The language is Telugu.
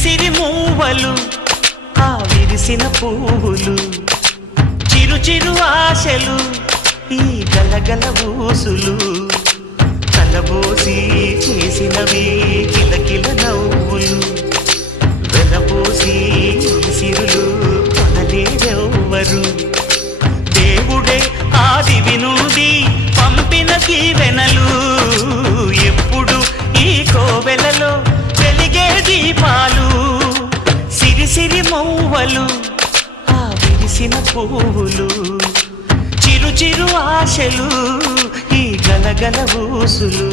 సిరి మూవలు ఆ విరిసిన పువ్వులు చిరు చిరు ఆశలు ఈ గలగల ఊసులు కలబోసి చేసినవి కిలకిల నవ్వులు వెలబోసి సిరులు కొనలేరెవ్వరు దేవుడే ఆదివి నుండి పంపిన దీవెనలు ఎప్పుడు ఈ కోవెలలో వెలిగే దీపాలు సిరి సిరి మౌవలు ఆ విరిసిన పువ్వులు చిరు చిరు ఆశలు ఈ గలగల ఊసులు